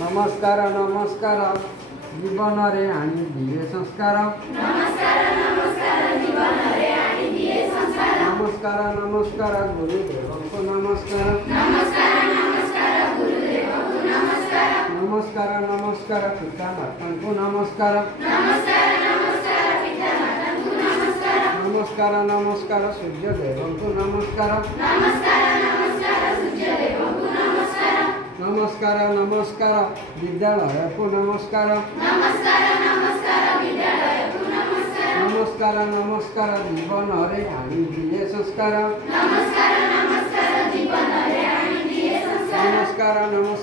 नमस्कार नमस्कार जीवन रे आनी दिए संस्कार नमस्कार नमस्कार गुरुदेव को नमस्कार नमस्कार पिता माता को नमस्कार नमस्कार सूर्य देव को नमस्कार नमस्कार विद्यालय को नमस्कार जीवन रे आनी दिए संस्कार नमस्कार जीवन रे आनी दिए संस्कार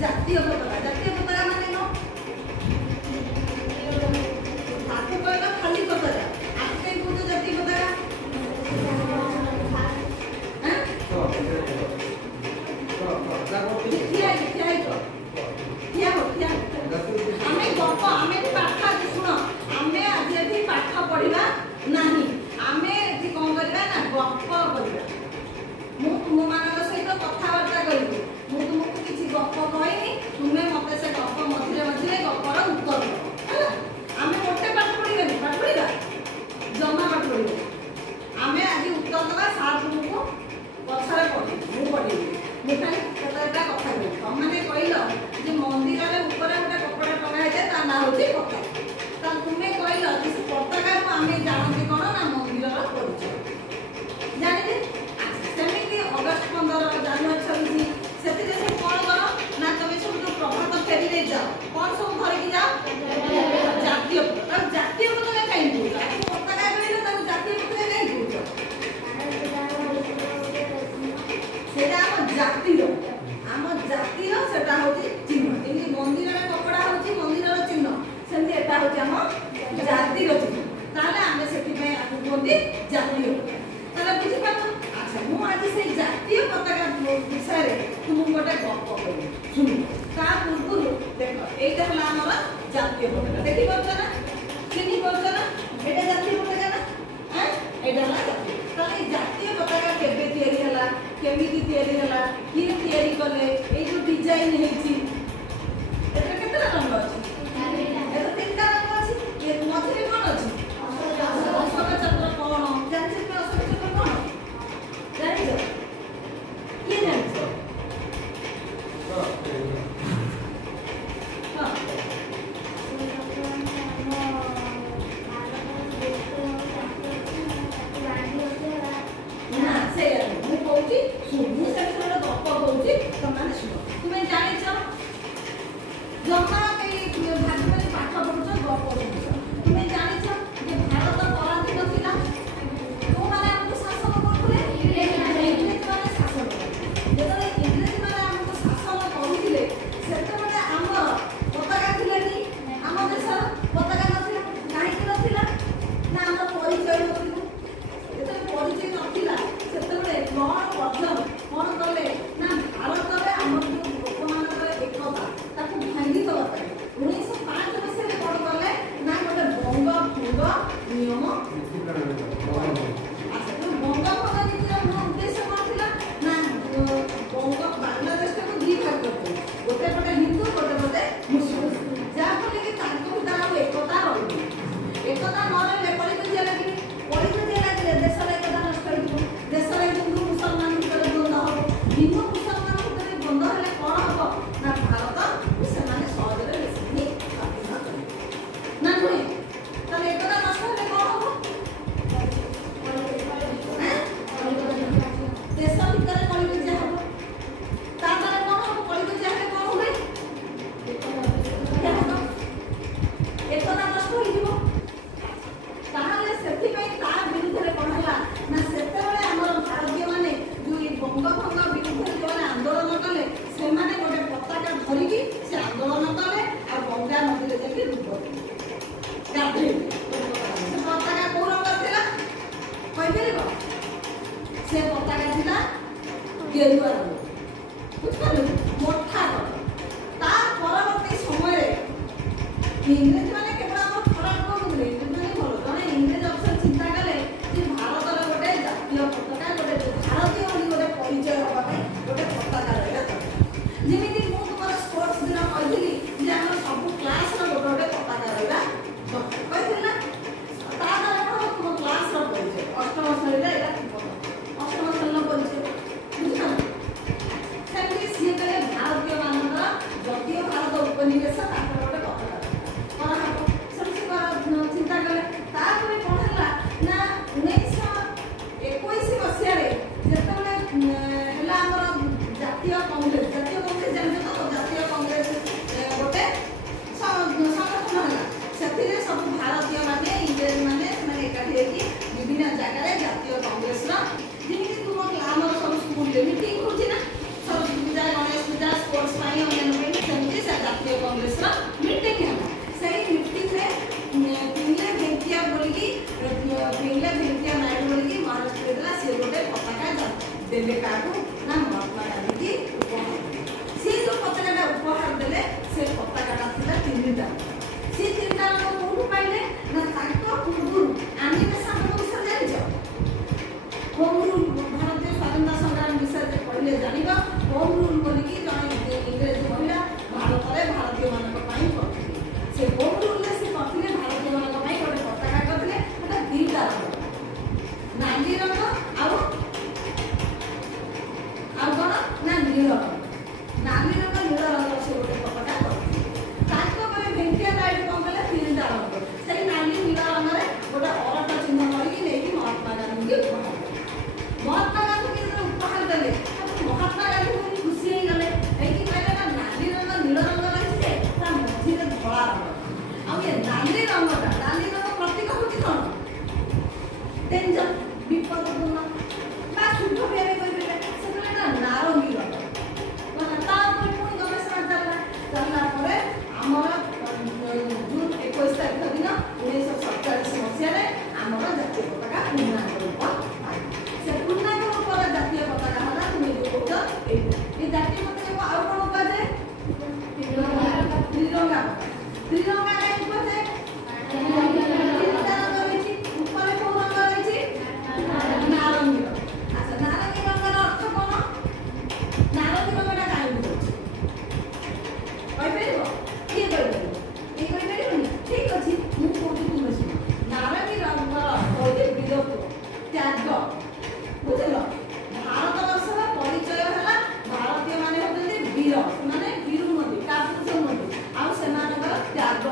जातीय पताका माने न आपको कहला खाली पताका आपके को तो जातीय पताका हैं क्या हमें गप हमें पाठ सुनो हमें आज एथि पाठ पढ़िबा नाही हमें एथि कोन करबा ना गप करबा मु तुम मानक सहित कथावार्ता करिबो मु तुमको किछि गप कहनी तुम्हें मते से गप मझिरे मझिरे गपर उत्तर दो हमें मोटे पाठ पढ़िबा जमा पाठ पढ़िबो हमें आज उत्तर दबा सार तुमको पछरे पढ़ी मु पढ़ी मु खाली कतटा कथा कहू तमने कहिलो जे मंदिर रे ऊपर गोटे कपड़ा टंगा है ता ना होची पताका ता तुम्हें कहिलो जे पताका को हमें जानते कोन ना मंदिर रो परिचय जानिले सेमिति अगस्त 15 जानुआरी 26 सेतिरे से कोन करो ना तमे सब जो प्रभात फेरी ले जाओ कोन सब घर की जाओ जातीय पताका काई दो पताका कहिलो ता जातीय पताका काई दो सेटा हम जातीय सेटा होची चिन्ह एमि मंदिर रे कपड़ा होची मंदिर रो चिन्ह सेमि एटा होची हम जातीय चिन्ह ताले आमे सेति पे आकु कोंदी जातीय ताले बुझि पातो अच्छा मु आज से जातीय पताका विषय रे तुम गोटे गप कहबो सुन ता पूर्व देखो एटा हला हमर जातीय पताका देखि पाछो ना चिन्हि पाछो ना एटा जातीय पताका ना हैं एटा हला जातीय ताले जातीय पताका केबे तयारी हला केमिति तयारी हला कि तयारी कले ए जो डिजाइन हेची एटा केतला रंग अछि एटा तीनटा रंग अछि ए मझिरे कोन अछि अशोक चक्र कोन जानछि पे अशोक चक्र कोन जानिछ के जानिछ ना से मु कहूची सुनु से गप कहूची तमाने सुनो तुमे जानिछ इंग्रेज माने केवल हम खराब कहूले इंग्रेज माने भल जने इंग्रेज अफसर चिंता कले जे भारतर गोटे जातीय पताका गोटे भारतीय बोली गोटे परिचय होबा पे गोटे पताका रहला जेमिति मु तुमर स्पोर्ट्स दिन कहली जे हम सब क्लास रो गोटे गोटे पताका रहला कहथिल ना ता द्वारा कोन तुम क्लास रो परिचय अष्टम श्रेणी रे एटा अष्टम श्रेणी परिचय बुझना सेमति सिए कले भारतीय मानकर जातीय भारत उपनिवेश ताकर गोटे पताका चिंता कले तापर कौन है ना 1921 मसीह जिते जातीय कांग्रेस जानते तो जातीय कांग्रेस गोटे संगठन है से सब भारतीय माने इंग्रेज माने एकाठी विभिन्न जगह जातीय कांग्रेस जमी तुम आम सब स्कूल मीटिंग हो सरस्वती पूजा गणेश पूजा स्पोर्ट्स सेमती जातीय कांग्रेस मीटिंग है से मीटिंग पिंगले भेंटिया बोलिकी पिंगले भेंटिया नायडू बोलिकी महाराष्ट्र देला से गोटे पताका देले काटू ना महात्मा गांधी की उपहार से जो पताका उपहार देले से पताका थिला तीनटा से तीनटा को कोन पाइले ना ताको पूर्व आनिबेशन विषय जानिछ होम रूल भारतीय स्वाधीनता संग्राम विषय पढ़ले जानिबा होम रूल बोलिकी जने इंग्रेज महिला भारत रे भारतीय मानक पाई करथि से होम रूल ले से करथिले भारतीय मानक पाई गोटे पताका करथिले एटा दीटा रंग नाली रंग आउ कोन ना नील रंग नाली रंग नील रंग से गोटे पताका करथिले ताको परे भेंटिया नायडू कोन कले तीनटा रंग से नाली नील रंग रे गोटे औरत चिन्ह करके लेकी महात्मा गांधी के महात्मा गांधी के उपहार देले महात्मा गांधी को खुशी हो गले एकी कहले ना नाली रंग नील रंग रहिছে ता मझिरे धला रंग आ ये नाली रंग प्रतीक होती कोन डेंजर विपदपूर्ण बा शुद्ध बेरे कहले से कहले ना नारंगी रंग माने ता पर कोन गवेषणा चलला परे हमर जून 21 तारिख दिन 1947 मसिया रे हमर जातीय पताका पूर्णांक रूप से पूर्णांक रूप जातीय पताका होला तुम जो कहत ए जातीय पताका आ कोन कहते त्रिरंगा त्रिरंगा काहे कहते तीनटा रंग रहिछि ऊपर कोन रंग रहिछि नारंगी अच्छा नारंगी रंगर अर्थ कोन नारंगी रंगटा काहे बुझछि कहबेरो के कहबेरो ठीक अछि मु कोठी तुम सुन नारंगी रंगर अर्थ होते विरक्त त्याग बुझलो भारत वर्षर परिचय हला भारतीय माने होते वीर माने वीर मते कापुरुष मते आ सेमानकर त्याग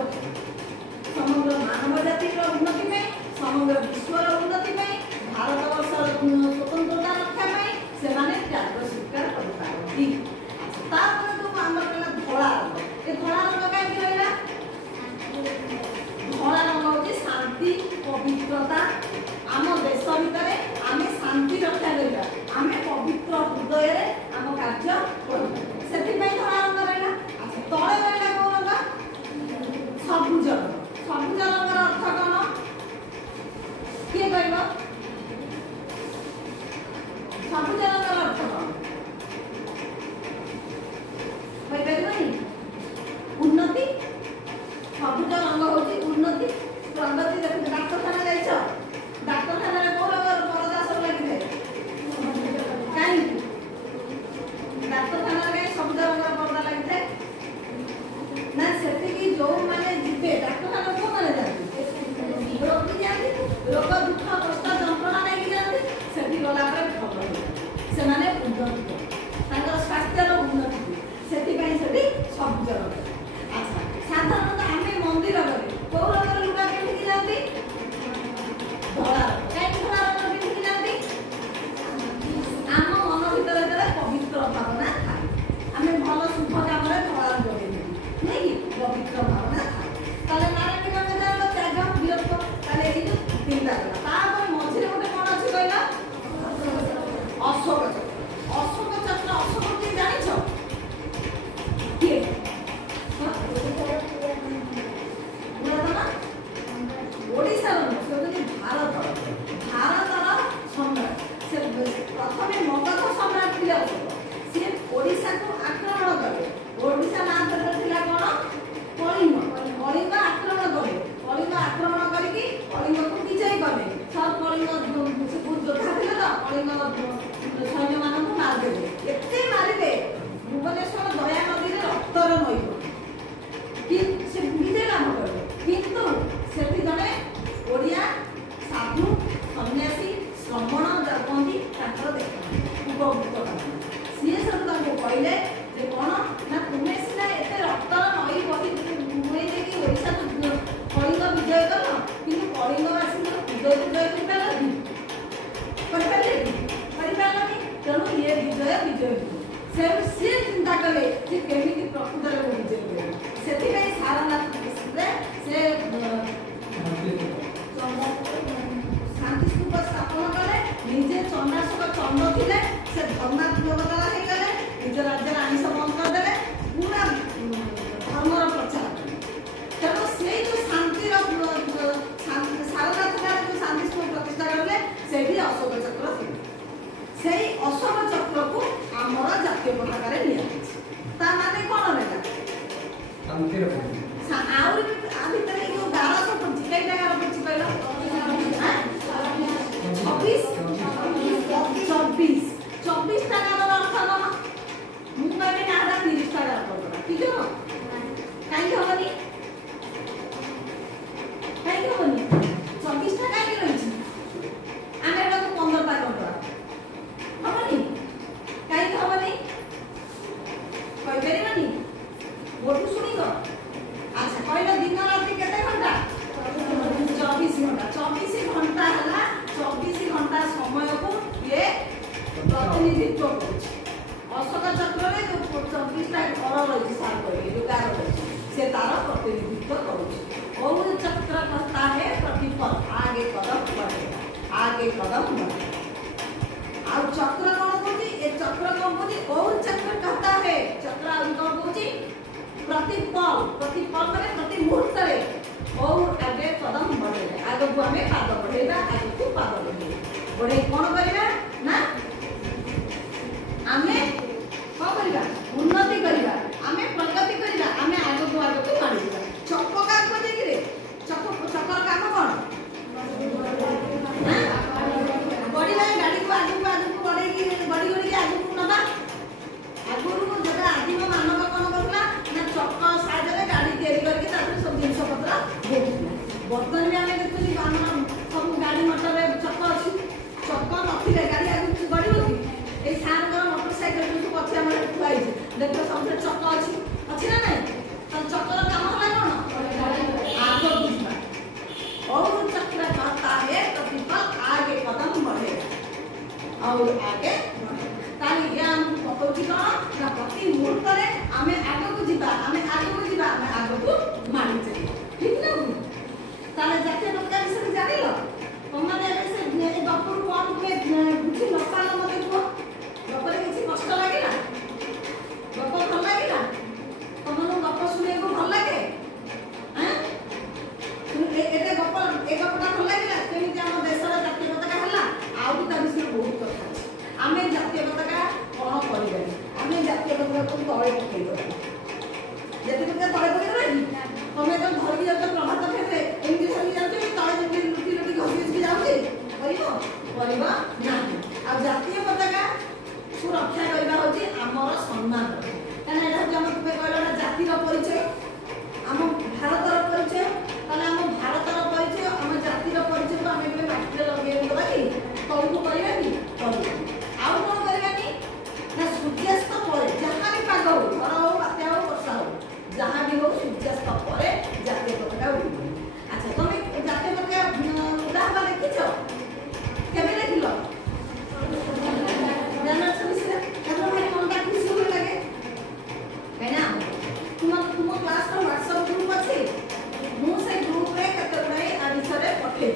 विजय करपारे तेणु ये विजय विजय से सी चिंता कले केमी प्रकृत विजय से सारनाथ से शांति स्तूप स्थापन कले निजे चंडाशोक चंड थे से धर्मात्मकता हो गले निज राज्य आमिष बंद करदे पूरा धर्मर प्रचार तेणु से जो शांति सारनाथ जो शांति स्तूप प्रतिष्ठा कले से अशोक चक्र थे से अशोक चक्र को आमर जातीय पताका माने कौन भितर जो 1200 पड़ी कई जगह पड़ी कहल 24 टा गाँव अर्थ कौन मुझे कहना 30 टा गाँव ठीक है कहीं हेनी कहीं हेनी 24 टा कहीं रही आम एटा 15 टा करदे हेनी कहीं हेनी कहीपरि मोटू शुणी अच्छा कहल दिन राति केते घंटा 24 घंटा 24 घंटा है 24 घंटा समय को ये प्रतिनिधित्व कर अशोक चक्र में जो 24टा घर रही सार जो गार रही से तार प्रतिनिधित्व कर चक्र कहता है प्रतिपल आगे कदम बढ़ेगा आगे कदम बढ़ेगा और चक्र कौन कहती ये चक्र कौन कहती और चक्र कहता है चक्र आगे कौन कहती प्रतिपल प्रतिपल माने प्रति मुहूर्त और आगे कदम बढ़ेगा आगे को हमें पाद बढ़ेगा आगे को पाद बढ़ेगा बढ़े कौन करेगा ना हमें कौन करेगा उन्नति करेगा हमें प्रगति करेगा हमें आगे को मारिगा चक्र का को देखि रे चक्र काम कौन बढ़िया गाड़ी को आगे बढ़ेगी बढ़ी आगे को नबा आगुरु जब आदिम मानव कौन करला ना चक्र साइड गाड़ी तैयारी करके सब जिन पत्र बर्तमान में आम देखुची सब गाड़ी मटर चक्र अच्छी चक्र नथिले गाड़ी आगे बढ़ कि सार मोटरसाइकेल जो पछे हम थुआई देख सब चक्र अच्छी ना नहीं तो चक्र काम है कौन आगे बुझा और चक्र कहता है प्रतिपल आगे कदम बढ़ेगा और आगे ताली ज्ञान पकौची कौन ना प्रति मुहूर्त में आमे आगे को जीवा आमे आगे को मारी चाहिए ठीक ना ताले जातीय पताका विषय जानी लो तुमने ऐसे बापुर कौन में बुझी नपाल मते को बापर किसी कष्ट लागिला बाप भल लागिला तुमनो बाप सुने को भल लागे हैं एते बाप एक गपटा भल लागिला केमिति हम देशर जातीय पताका हल्ला आउ ता विषय बहुत कथा आमे जातीय पताका कौन करें आमे जातीय पताका को तले पकई दो जति पताका तले पकई दो तुम्हें तो घर भी जाते प्रभात फेरे एमती धरी जाते तले जति लुटी लुटी घसी जाते करबा ना आ जातीय पताका सुरक्षा करबा होची हमर सम्मान काना एटा जे हम तुमे कहला जातिर परिचय हम भारतर परिचय ताले हम भारतर परिचय हम जातिर परिचय को हमें केबे बाटले लगे देबा कि तळु करबा कि करबा आउ कोन करबा कि ना सूर्यास्त पर जहां भी पाग हो घर हो बात्या हो वर्षा हो जहां भी हो सूर्यास्त पर जातीय पताका उड़ी अच्छा तुम जातीय पताका उड़ावा देखिছো केबे देखिलो जानर सविसे केबे भाई मनटा खुशी हो लागे कहना तुम क्लास रो व्हाट्सएप ग्रुप अछि मु से ग्रुप रे कते भाई आ विषय पठे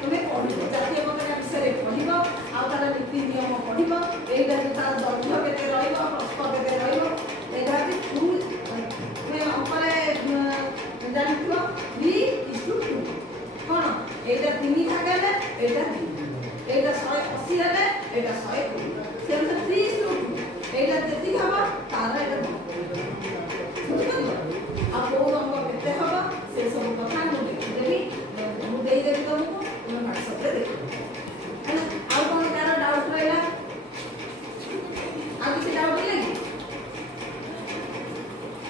तुमे पढिबो जातीय पताका विषय पढिबो आ तार नीति नियम पढिबो एटा जो तार दर्घ्य केते रहइबो प्रस्थ केते रहइबो एटा कि फुल तुमे अपरे जानिथो b/2 कोन एटा 3 भाग हेले एटा 180 हेले एटा 120 से 3/2 एटा जति हबो तार एटा आप वो हमको कहते हबो से सब कथा मु देखि मु देई देबी तुमको तुम व्हाट्सएप रे देखो है ना आ कोन कार डाउट रहला आ किसी डाउट लगी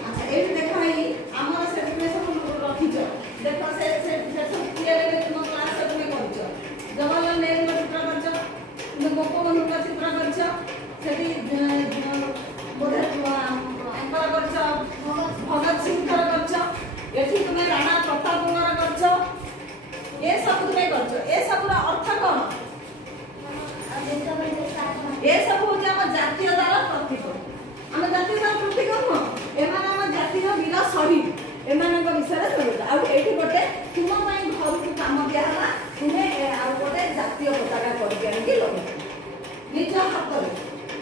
अच्छा ए देखो भाई हमर सेटिंग सब रखिछ देखो से सब क्लियर है तुम क्लास सब में करिछ जवाहरलाल नेहरू चित्र करछ गोपबंधु का चित्र ए सब तुमे करछ ए सब अर्थ कोन ए सब हो जे हम जातीयतार प्रतीक हम जातीयतार प्रतीक हो एमाने हम जातीय वीर शहीद एमानक विषय कहू आ एठी गोटे तुम पई घर को काम दिया हला तुमे आ गोटे जातीय पताका करके आनी लगे निज हाथ रे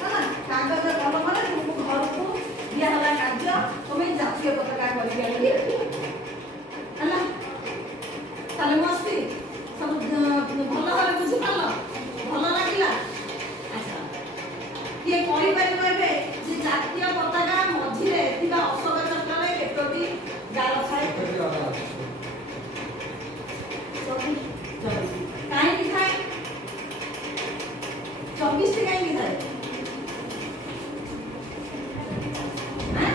हला कागज कलम रे तुमको घर को दिया हला कार्य तुमे जातीय पताका करके आनी हला ताले मस्ती सब भल भाव बुझी पाल भल लागिला अच्छा ये कहि परिबे जे जातीय पताका मझिरे थिबा अशोक चक्र रे केतोटी गाल थाए काहे कि थाए 24 टी काहे कि थाए हां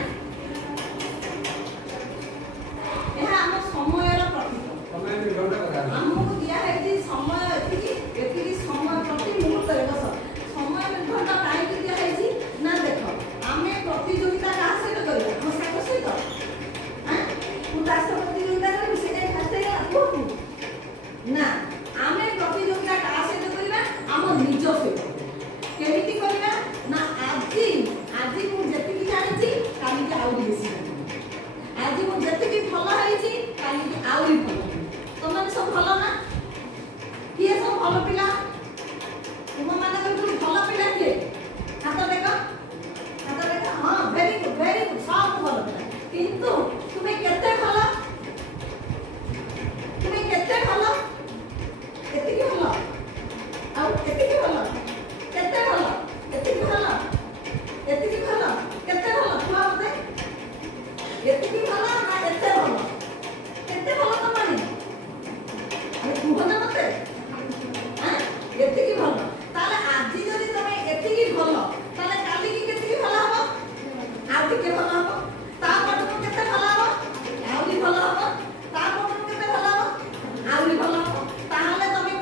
एहा हम समयर प्रतीक समय में गंडा करा हमको दिया है कि समय एति समय प्रति मुहूर्त रे बस समय में घंटा काहे कि दिया है जी ना देखो हमें प्रतियोगिता का से करबा हम साथ सहित हां उदास प्रतियोगिता रे से फास्ट है ना आमे प्रतियोगिता का से करबा हम निज से केमिति करबा ना आज मु जति की जानि छी काली के आउरी बेसी आज मु जति की भलो है छी काली के आउरी भलो तुम सब भलो ना किए सब भलो पिला तुम माने को भलो पिला किए हाथ देखो हां वेरी गुड सब भलो पिला किंतु तुम्हें केते भलो केते की भलो आ केते की भलो केते भलो केते की भलो केते की भलो केते भलो तुआ मते केते की भलो ना केते भलो तुम माने अरे कुहना मते हां केते की भलो ताले आजि जदी तमे केते की भलो ताले काली की केते की भलो हो आ के भलो हो ता पटको केते भलो हो आउरी भलो हो ता पटको केते भलो हो आउरी भलो हो ताले तमे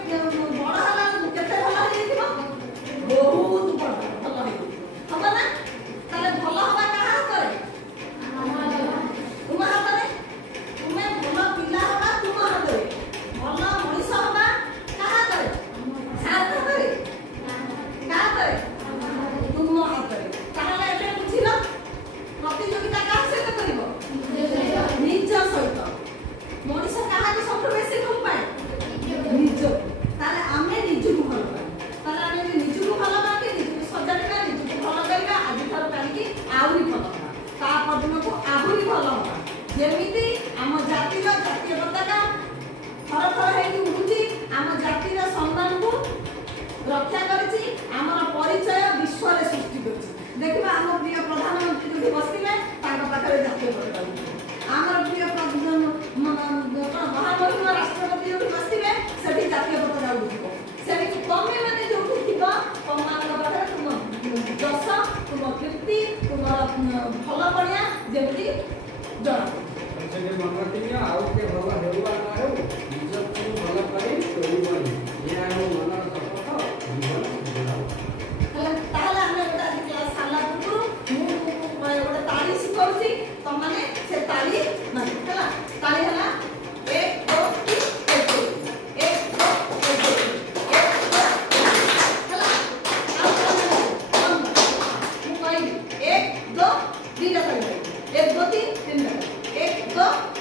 बड़ हला केते भलो हे दिबो बहुत बड़ भलो हे हबो ना ताले भलो हबा का हाथ रे तुम हाथ रे तुमे भलो पिला हबा तुम हाथ रे भलो मनीष हबा का हाथ रे हाथ रे का हाथ रे तुम हाथ रे ताले एबे बुझिलो प्रतियोगिता का से करिवो निज सहित मनीष काहा के सबसे बेसी भल पाए निज ताले आमे निज को भल पाए ताले आमे निज को भल पाए निज को सजाडा निज को भल करबा आज थर काली की आउरी भल ता पदन को आहुरी भल जेमिति आम जातिर जातीय पताका थर थर हे कि उठुची आम जातिर सम्मान को रक्षा करछि हमर परिचय विश्व रे सृष्टि करछि देखिबा हम प्रिय प्रधानमंत्री जो बसिले तांका पाखरे जातीय पताका हमर प्रिय महामहिम राष्ट्रपति जो बसिले सेठी जातीय पताका उठिबो सेठी तमे माने जो उठिबो तमान पाखरे तुम जस तुम कीर्ति तुम भल बढ़िया जेमति जण सेठी मन रखिया आउ के भल हेउवा ना हेउ निज को भल करी तोइबनी या हम मनर सपथ जीवन बुलाओ ताला हमें गोटा क्लास साला पुरु मु गोटा ताली सिखौची तमाने से ताली माने हला ताली हला 1 2 3 1 2 हला मु कहि 1 2 3 1 2 3 1 2